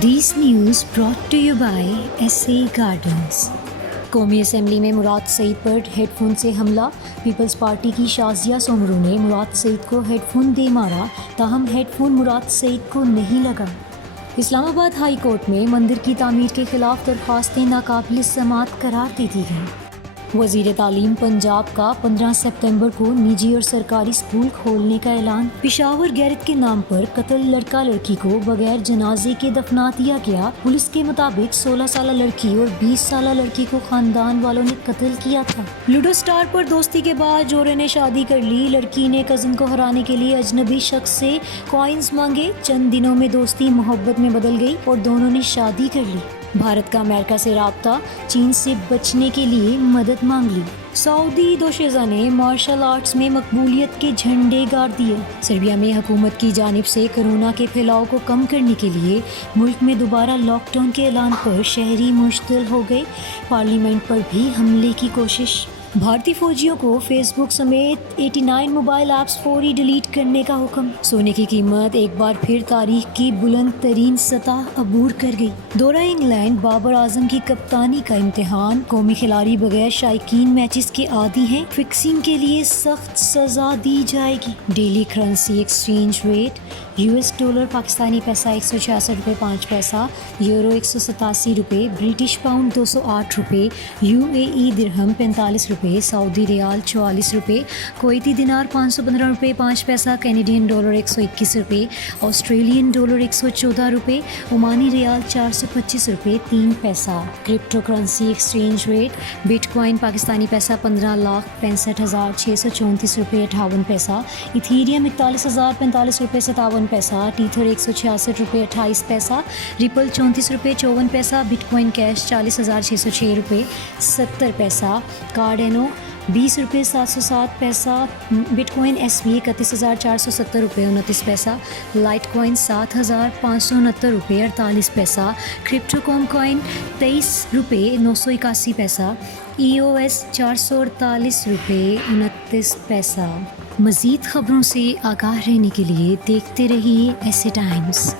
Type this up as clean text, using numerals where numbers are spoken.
These news brought to you by SA Gardens. قومی assembly میں مراد سعید پر head phone سے حملہ. پیپلز پارٹی کی شازیہ سومرو نے مراد سعید کو ہیڈ فون دے مارا، تاہم ہیڈ فون مراد سعید کو نہیں لگا. اسلام آباد ہائی کورٹ میں مندر کی تعمیر کے خلاف درخواستیں ناقابل سماعت قرار دے دی گئیں. وزیر تعلیم پنجاب کا 15 سپتمبر کو نجی اور سرکاری اسکول کھولنے کا اعلان. پشاور غیرت کے نام پر قتل لڑکا لڑکی کو بغیر جنازے کے دفنا دیا گیا. پولیس کے مطابق 16 سالہ لڑکی اور 20 سالہ لڑکی کو خاندان والوں نے قتل کیا تھا. لوڈو اسٹار پر دوستی کے بعد جوڑے نے شادی کر لی. لڑکی نے کزن کو ہرانے کے لیے اجنبی شخص سے کوائنز مانگے. چند دنوں میں دوستی محبت میں بدل گئی اور دونوں نے شادی کر لی. بھارت کا امریکہ سے رابطہ، چین سے بچنے کے لیے مدد مانگ لی. سعودی دوشیزہ نے مارشل آرٹس میں مقبولیت کے جھنڈے گاڑ دیے. سربیا میں حکومت کی جانب سے کورونا کے پھیلاؤ کو کم کرنے کے لیے ملک میں دوبارہ لاک ڈاؤن کے اعلان پر شہری مشتعل ہو گئے. پارلیمنٹ پر بھی حملے کی کوشش. بھارتی فوجیوں کو فیس بک سمیت 89 موبائل ایپس فوری ڈیلیٹ کرنے کا حکم. سونے کی قیمت ایک بار پھر تاریخ کی بلند ترین سطح عبور کر گئی. دورہ انگلینڈ، بابر اعظم کی کپتانی کا امتحان. قومی کھلاڑی بغیر شائقین میچز کے عادی ہیں، فکسنگ کے لیے سخت سزا دی جائے گی. Daily currency exchange rate: $، Pakistani پیسہ 166 روپے 5 پیسہ، یورو 187 روپے، برٹش پاؤنڈ 208 روپے، UAE درہم 45 روپے، سعودی ریال 44 روپے، کویتی دینار 515 روپے 5 پیسہ، کینیڈین ڈالر 121 روپے، آسٹریلین ڈالر 114 روپے، عمانی ریال 425 روپے 3 پیسہ. Crypto currency exchange rate: but coin Pakistani پیسہ 15,65,634 روپے 58 پیسہ، ایتھیریم 41,045 روپے 57 پیسہ، ٹیتھر 166 روپے 28 پیسہ، ریپل 34 روپے 54 پیسہ، بٹ کوائن کیش 40,606 روپے 70 پیسہ، کارڈینو 20 روپے 707 پیسہ، بٹ کوائن SB 31,470 روپے 29 پیسہ، لائٹ کوائن 7,569 روپے 48 پیسہ، کرپٹو کوم کوائن 23 روپے 981 پیسہ، EOS 448 روپے 29 پیسہ. مزید خبروں سے آگاہ رہنے کے لیے دیکھتے رہیے SA ٹائمز.